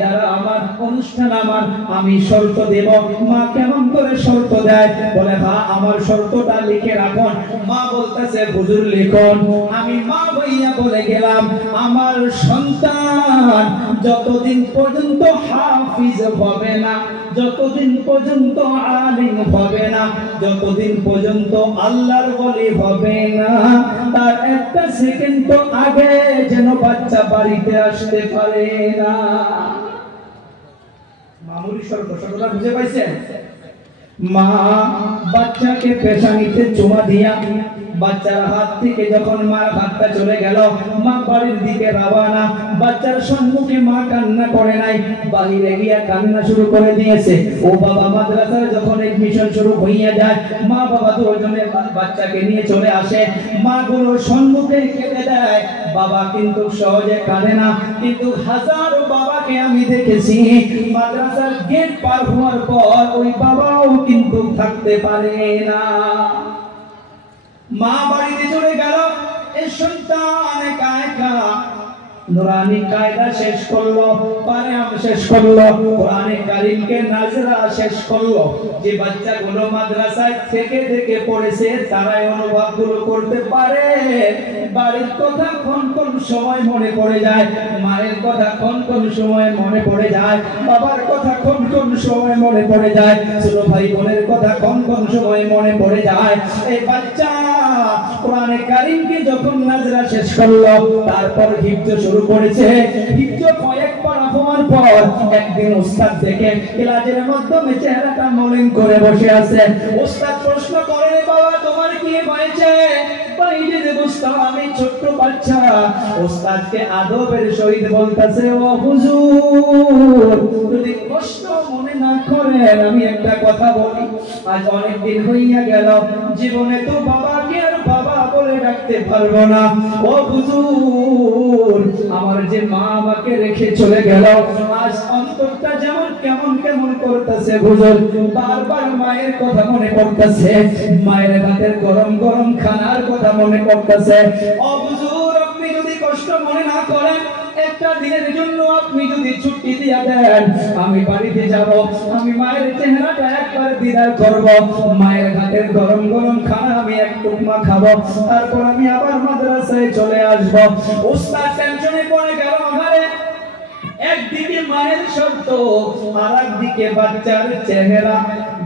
দ্বারা আমার অনুষ্ঠান আমার, আমি শর্ত দেব। মা কেমন করে শর্ত দেয়? বলে হ্যাঁ আমার শর্তটা লিখে রাখুন। মা বলতেছে হুজুর লিখুন। আমি মা ভাইয়া বলে গেলাম আমার সন্তান যতদিন পর্যন্ত হাফিজ হবে না, যতদিন পর্যন্ত আলিম হবে না, যতদিন পর্যন্ত আল্লাহর ওলি হবে না, তার একটা সেকেন্ড তো আগে যেন বাচ্চা বাড়িতে আসতে পারে না। মামুলি শর্ত, শর্তটা বুঝে পাইছেন? মা বাচ্চাকে পেশানিতে চুমা দিয়া বাচ্চার হাত থেকে যখন মার হাতটা চলে গেল, মা বাড়ির দিকে রওনা। বাচ্চার সম্মুখে মা কান্না করে নাই, বাইরে গিয়া কান্না শুরু করে দিয়েছে। ও বাবা মাদ্রাসায় যখন এডমিশন শুরু হইয়া যায়, মা বাবা দুজনে বাচ্চাকে নিয়ে চলে আসে। মা গুলো সম্মুখে কেঁদে দেয়, বাবা কিন্তু সহজে কাঁদে না। কিন্তু হাজারো বাবাকে আমি দেখেছি মাদ্রাসার গেট পার হওয়ার পর ওই বাবাও কিন্তু থাকতে পারে না। মা বাড়িতে চলে গেল, এই সন্তান একা একা নুরানি কায়দা শেষ করলো, পারায়াম শেষ করলো, কোরআনে কারীমকে নাজরা শেষ করলো। যে বাচ্চাগুলো মাদ্রাসায় থেকে থেকে পড়েছে তারাই অনুভবগুলো করতে পারে। বাড়ির কথা কোন কোন সময় মনে পড়ে যায়, মায়ের কথা কোন কোন সময় মনে পড়ে যায়, বাবার কথা কোন কোন সময় মনে পড়ে যায়, ছোট ভাই বোনের কথা কোন কোন সময় মনে পড়ে যায়। এই বাচ্চা কোরআনে কারীমকে যখন নাজরা শেষ করলো, তারপর হিফজ শুরু করেছে। হিফজ কয়েক পারা হওয়ার পর একদিন ওস্তাদ দেখে ক্লাসের মাধ্যমে চেহারাটা মলিন করে বসে আছে। ওস্তাদ প্রশ্ন করে, বাবা তোমার কি হয়েছে? বাইরে যে বুঝতাম আমি ছোট্ট বাচ্চা। ওস্তাদকে আদবের সহিত বলতেছে, ও হুজুর যদি কষ্ট মনে না করেন আমি একটা কথা বলি। আজ অনেক দিন হইয়া গেল, জীবনে তো বাবাকে আর বাবা বলে ডাকতে পারবো না। ও হুজুর আমার যে মা আমাকে রেখে চলে গেল, আজ অন্তরটা যেমন কেমন কেমন করতেছে হুজুর। বারবার মায়ের কথা মনে পড়তেছে, মায়ের হাতের গরম গরম খানার কথা মনে পড়তেছে। ও হুজুর আপনি যদি কষ্ট মনে না করেন, একটা দিনের জন্য আপনি যদি ছুটি দিয়া দেন, আমি বাড়িতে যাব, আমি মায়ের চেহারাটা একবার দিদার করব, মায়ের হাতের গরম গরম খানা আমি এক টুকমা খাবো, তারপর আমি আবার মাদ্রাসায় চলে আসব। ওস্তাদ টেনশনে পড়ে গেল। আমারে একদিকে মায়ের শর্ত, আর একদিকে বাচ্চার চেহারা।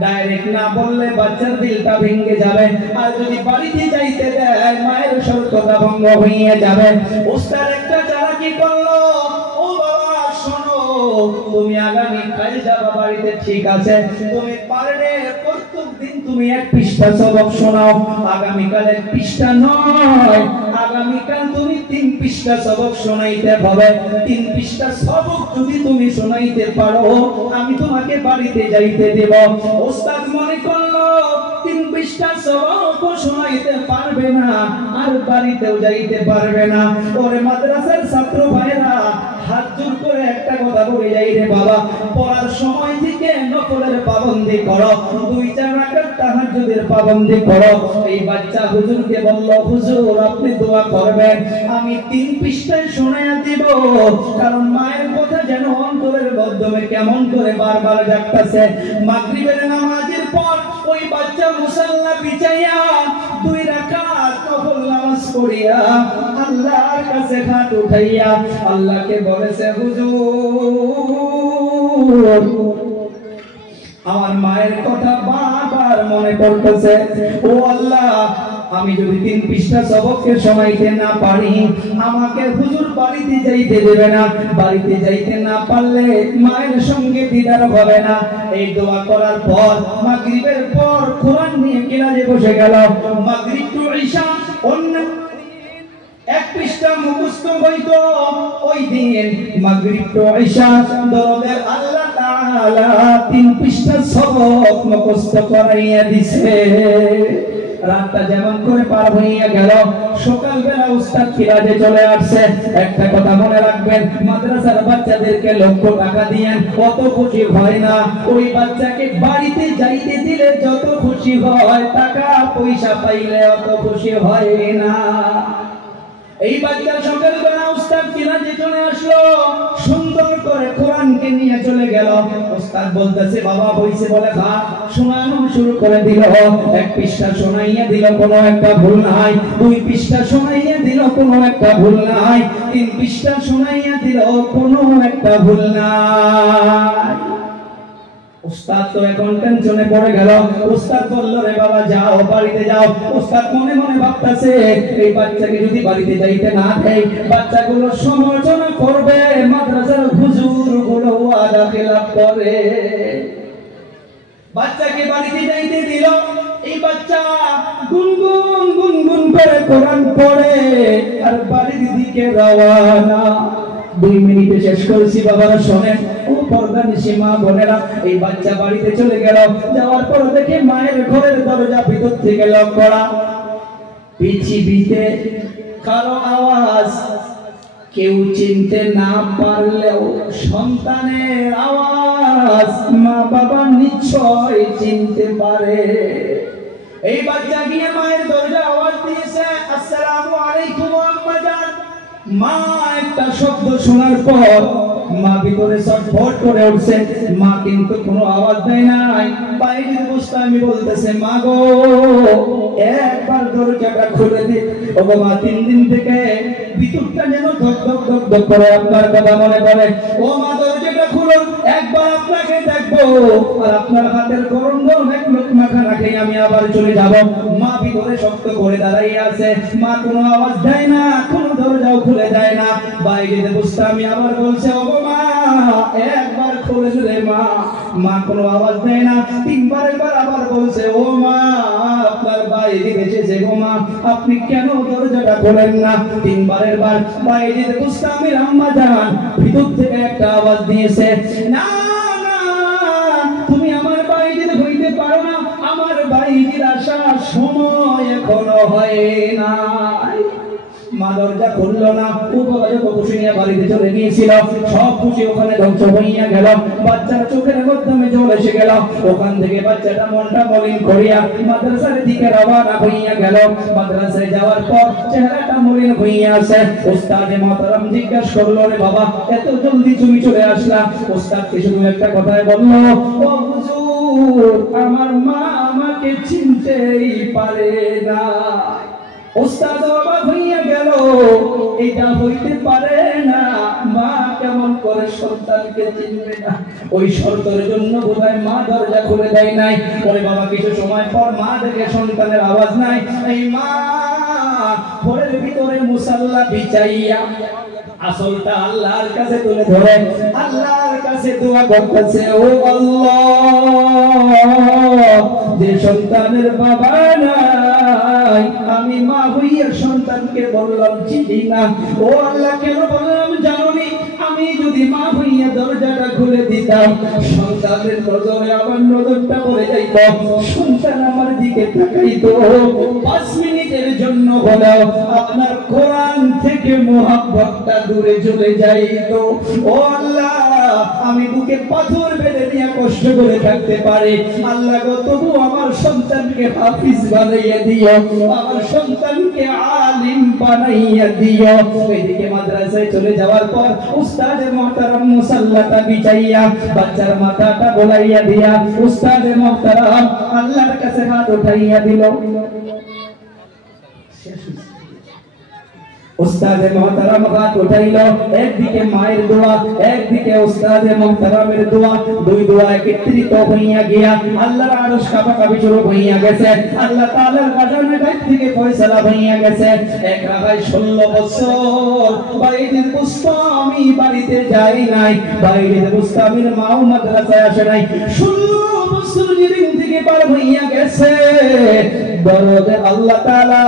ডাইরেক্ট না বললে বাচ্চার দিলটা ভেঙে যাবে, আর যদি বাড়িতে যাইতে দেয় মায়ের শর্তটা ভঙ্গ হয়ে যাবে। ওস্তাদ একটা চালাকি করলো, ও বাবা শোনো, তুমি আগামী কাল যাবা বাড়িতে, ঠিক আছে, তুমি পারলে প্রত্যেকদিন তুমি এক পৃষ্ঠা সবক শোনাও। আগামীকাল এক পৃষ্ঠা নয়, আগামীকাল তুমি 3 পৃষ্ঠা সবক শোনাইতে হবে। 3 পৃষ্ঠা সবক যদি তুমি শোনাইতে পারো, আমি তোমাকে বাড়িতে যাইতে দেব। ওস্তাদ মনে করলো 3 পৃষ্ঠা সবক শোনাইতে পারবে না, আর বাড়িতেও যাইতে পারবে না। ওরে মাদ্রাসার ছাত্র ভাইরা হাত জোর করে একটা কথা বলে যাই রে বাবা, পড়ার সময় থেকে নফলের পাবন্দি করো, 2-4 রাকাত তাহাজ্জুদের পাবন্দি করো। এই বাচ্চা হুজুরকে বলল, হুজুর আপনি দোয়া করবেন, আমি 3 পৃষ্ঠায় শোনায়া দিব, কারণ মায়ের কথা যেন অন্তরের মাধ্যমে কেমন করে বারবার ডাকতেছে। মাগরিবের নামাজের পর ওই বাচ্চা মুসাল্লা বিছাইয়া 2 রাকাত নফল নামাজ পড়িয়া আল্লাহর কাছে হাত উঠাইয়া আল্লাহকে বলেছে, হুজুর আমার মায়ের কথা বারবার মনে পড়তেছে, ও আল্লাহ আমি যদি 3 পৃষ্ঠা সবককে শোনাইতে না পারি, আমাকে হুজুর বাড়িতে যাইতে দেবে না, বাড়িতে যাইতে না পারলে মায়ের সঙ্গে দিদার হবে না। এই দোয়া করার পর মাগরিবের পর কোরআন নিয়ে ক্লাসে বসে গেল। মাগরিব টু ইশা অন্য 1 পৃষ্ঠা মুখস্থ হইতো। ওই দিন মাগরিব টু ইশা দরদের আল্লাহ তাআলা 3 পৃষ্ঠা সবক মুখস্থ করাইয়া দিছে। রাতটা যেমন করে পার হইয়া গেল, সকালবেলা উস্তাদ ক্লাসে চলে আসছে। একটা কথা মনে রাখবেন, মাদ্রাসার বাচ্চাদেরকে লক্ষ টাকা দিয়েন কত খুশি হয় না, ওই বাচ্চাকে বাড়িতে যাইতে দিলে যত খুশি হয়, টাকা পয়সা পাইলে অত খুশি হয় না। এই বাচ্চা সকালবেলা উস্তাদ ক্লাসে চলে আসলো, সুন্দর করে কোরআনকে নিয়ে চলে গেল। ওস্তাদ বলতেছে বাবা হইছে বলে খা, শোনানো শুরু করে দিল। এক পৃষ্ঠা শোনাইয়া দিল, কোনো একটা ভুল নাই। দুই পৃষ্ঠা শোনাইয়া দিল, কোনো একটা ভুল নাই। তিন পৃষ্ঠা শোনাইয়া দিল, কোনো একটা ভুল নাই। উস্তাদ তো এখন টেনশনে পড়ে গেল। উস্তাদ বলল রে বাবা যাও বাড়িতে যাও। উস্তাদ মনে মনে ভাবতেছে এই বাচ্চাকে যদি বাড়িতে যাইতে না দেই, বাচ্চাগুলো সমালোচনা করবে, মাদ্রাসার হুজুরগুলো ওয়াদা খেলাপ করে। বাচ্চাকে বাড়িতে যাইতে দিল। এই বাচ্চা গুনগুন গুনগুন করে কোরআন পড়ে আর বাড়ির দিকে রওনা। 2 মিনিটে শেষ করেছি বাবারা, শোনেন ও পর্দা নিশি মা বোনেরা। এই বাচ্চা বাড়িতে চলে গেল। যাওয়ার পর দেখে মায়ের ঘরের দরজা ভিতর থেকে লক করা। পৃথিবীতে কারো আওয়াজ কেউ চিনতে না পারলেও সন্তানের আওয়াজ মা বাবা নিশ্চয় চিনতে পারে। এই বাচ্চা গিয়ে মায়ের দরজা আওয়াজ দিয়েছে, আসসালামু আলাইকুম আম্মা জান। মা একটা শব্দ শোনার পর মা ভিতরে ছটফট করে উঠছে। মা কিন্তু কোনো আওয়াজ দেয় নাই। বাইরে বসে আমি বলতেছে মা গো একবার দরজাটা খুলে দিন। ও মা 3 দিন থেকে ভিতরটা যেন ধক ধক ধক ধক করে আপনার কথা মনে পড়ে। ও মা দরজাটা খুলুন, একবার আপনাকে দেখবো আর আপনার হাতের গরম গরম এক লোকমা খানা খেয়ে আমি আবার চলে যাব। মা ভিতরে শক্ত করে দাঁড়িয়ে আছে। মা কোনো আওয়াজ দেয় না, কোনো দরজাও খুলে দেয় না। বাইরে বসে আমি আবার বলছে ও মা একবার খুলে দে মা। মা কোনো আওয়াজ দেয় না। 3 বার আবার বলছে ও মা আপনার বাইরে এসেছে গো মা, আপনি কেন দরজাটা খোলেন না? 3 বারের বার বাইরে বসে আমি আম্মা জান ভিতর থেকে একটা আওয়াজ দিয়েছে, না না তুমি আমার বাইরে হইতে পারো না, আমার বাইরে আসার সময় এখনো হয় না। মা দরজা খুললো না। উপবাজে খুশি নিয়ে বাড়িতে চলে গিয়েছিল। সব খুশি ওখানে ধ্বংস হইয়া গেল। বাচ্চার চোখের মাধ্যমে জল এসে গেল। ওখান থেকে বাচ্চাটা মনটা মলিন করিয়া মাদ্রাসার দিকে রওনা হইয়া গেল। মাদ্রাসায় যাওয়ার পর চেহারাটা মলিন হইয়া আছে। উস্তাদে মুহতারাম জিজ্ঞাসা করলো রে বাবা এত জলদি তুমি চলে আসলা? উস্তাদ কিছু একটা কথাই বলল, ও হুজুর আমার মা আমাকে চিনতেই পারে না। উস্তাদ অবাক হইয়া গেল, এটা হইতে পারে না, মা কেমন করে সন্তানকে চিনবে না? ওই শর্তের জন্য বোধহয় মা দরজা খুলে দেয় নাই। পরে বাবা কিছু সময় পর মা দেখে সন্তানের আওয়াজ নাই। এই মা ঘরের ভিতরে মুসাল্লা বিছাইয়া আসলটা আল্লাহর কাছে তুলে ধরে আল্লাহর কাছে দোয়া করতেছে, ও আল্লাহ যে সন্তানের বাবা নাই আমি মা হইয়া সন্তানকে বললাম চিনি না। ও আল্লাহ কেন বললাম জানোনি? আমি যদি মা হইয়া দরজাটা খুলে দিতাম সন্তানের নজরে আমার নজরটা পড়ে যাইত, সন্তান আমার দিকে তাকাইতো। 5 মিনিটের জন্য হলেও আপনার কোরআন থেকে মোহাব্বতটা দূরে চলে যাইতো। ও আল্লাহ আমি বুকে পাথর বেঁধে নিয়ে কষ্ট করে থাকতে পারি, আল্লাহ গো তবু আমার সন্তানকে হাফিজ বানাইয়া দিও, আমার সন্তানকে আলিম বানাইয়া দিও। এদিকে মাদ্রাসায় চলে যাওয়ার পর উস্তাদে মুহতারাম মুসাল্লাটা বিছাইয়া বাচ্চার মাথাটা গোলাইয়া দিয়া উস্তাদে মুহতারাম আল্লাহর কাছে হাত উঠাইয়া দিল। উস্তাদে মুহতারাম হাত উঠাইল। একদিকে মায়ের দোয়া, একদিকে উস্তাদে মুহতারামের দোয়া, দুই দোয়া একত্রিত হইয়া গিয়া আল্লাহর আরশ কাঁপাকাঁপি শুরু হইয়া গেছে। আল্লাহ তাআলার গাজনের বাইর থেকে ফয়সালা হইয়া গেছে। এক রাগায় 16 বছর বাইরের গোস্তামি বাড়িতে যাই নাই, বাইরের গোস্তামির মাও মাদ্রাসায় আসে নাই। 16 বছর যেদিন থেকে পার হইয়া গেছে দরদে আল্লাহ তাআলা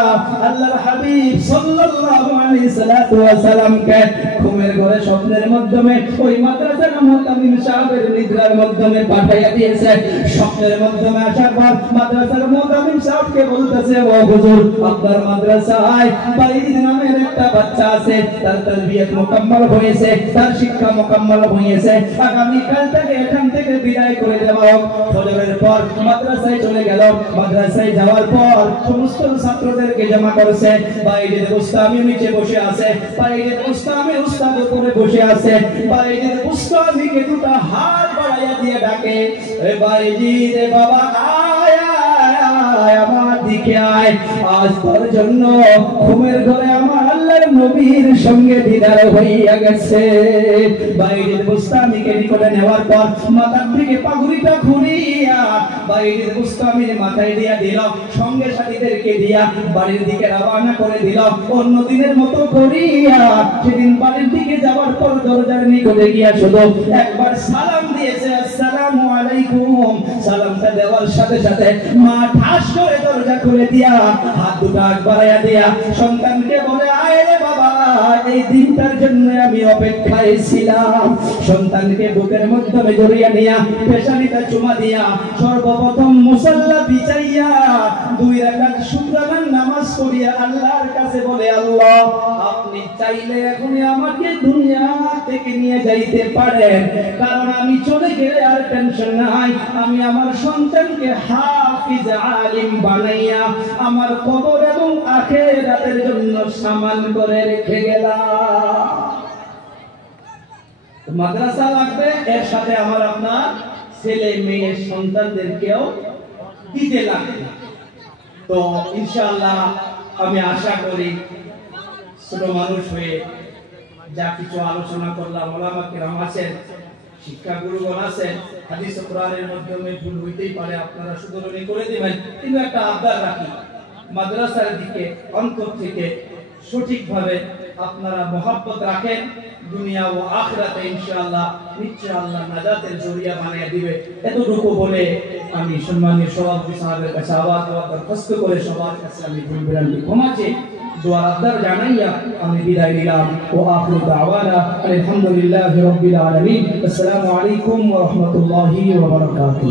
আল্লাহর হাবিব সাল্লাল্লাহু আলাইহি সাল্লাতু ওয়া সাল্লামকে ঘুমের ঘরে স্বপ্নের মাধ্যমে ওই মাদ্রাসার মুতামিম সাহেবের নিদ্রার মাধ্যমে পাঠাইয়া দিয়েছে। স্বপ্নের মাধ্যমে আসার পর মাদ্রাসার মুতামিম সাহেবকে বলতেছে, ও হুজুর আপনার মাদ্রাসায় বাইদ নামের একটা বাচ্চা আছে, তার তারবিয়ত মুকাম্মাল হয়েছে, তার শিক্ষা মুকাম্মাল হয়েছে, আগামী কাল থেকে এখান থেকে বিদায় করে দেওয়া হোক। ফজরের পর মাদ্রাসায় চলে গেল। মাদ্রাসায় যাওয়ার পর পর সমস্ত ছাত্রদেরকে জমা করেছে। বাইরে গোস্তামি নিচে বসে আছে, বাইরে গোস্তামি উস্তাদ উপরে বসে আছে। বাইরে গোস্তামিকে দুটো হাত বাড়াইয়া দিয়ে ডাকে, এ বাইজি রে বাবা আয় আয় আমার দিকে আয়, আজ তোর জন্য ঘুমের ঘরে আমার আল্লাহর নবীর সঙ্গে দিদার হইয়া গেছে। বাইরে গোস্তামিকে নিকটে নেওয়ার পর মাথার দিকে পাগুড়িটা ঘুরিয়া বাইরে গোস্তামির মাথায় দিয়া দিল, সঙ্গে সাথীদেরকে দিয়া বাড়ির দিকে রওনা করে দিল। অন্য দিনের মতো করিয়া সেদিন বাড়ির দিকে যাওয়ার পর দরজার নিকটে গিয়া শুধু একবার সালাম দিয়েছে, আসসালামু আলাইকুম। সালামটা দেওয়ার সাথে সাথে মা ঠাস করে দরজা খুলে দিয়া হাত দুটো বাড়াইয়া দিয়া সন্তানকে বলে, আয় রে বাবা, এই দিনটার জন্য আমি অপেক্ষায় ছিলাম। সন্তানকে বুকের মাধ্যমে জড়িয়ে নিয়া পেশানিটা চুমা দিয়া সর্বপ্রথম মুসাল্লা বিছাইয়া 2 রাকাত শুকরানার নামাজ পড়িয়া আল্লাহর কাছে বলে, আল্লাহ আপনি চাইলে এখনই আমাকে দুনিয়া থেকে নিয়ে যাইতে পারেন, কারণ আমি চলে গেলে আর টেনশন নাই। আমি আমার সন্তানকে হাফিজ আলিম বানাইয়া আমার কবর এবং আখিরাতের জন্য সামান করে রেখে গেলাম। মাদ্রাসা লাগবে, এর সাথে আমার আপনার ছেলে মেয়ে সন্তানদেরকেও দিতে লাগবে। তো ইনশাআল্লাহ আমি আশা করি ছোট মানুষ হয়ে যা কিছু আলোচনা করলাম, ওলামা কিরাম আছেন, শিক্ষা গুরুগণ আছেন, হাদিস ও কোরআনের মাধ্যমে ভুল হইতেই পারে, আপনারা শুধরানি করে দিবেন। কিন্তু একটা আবদার রাখি, মাদ্রাসার দিকে অন্তর থেকে সঠিকভাবে আপনারা মহব্বত রাখেন, দুনিয়া ও আখিরাতে ইনশাআল্লাহ নিশ্চয় আল্লাহ নাজাতের জরিয়া বানিয়ে দিবে। এতটুকু বলে আমি সম্মানীয় সভাপতি সাহেবের কাছে আবার দরখাস্ত করে সবার কাছে আমি ভুল ভ্রান্তি ক্ষমা চেয়ে দোয়ার আবদার জানাইয়া আমি বিদায় নিলাম। ও আখিরু দাওয়ানা আলহামদুলিল্লাহি রাব্বিল আলামিন। আসসালামু আলাইকুম ওয়া রাহমাতুল্লাহি ওয়া বারাকাতুহু।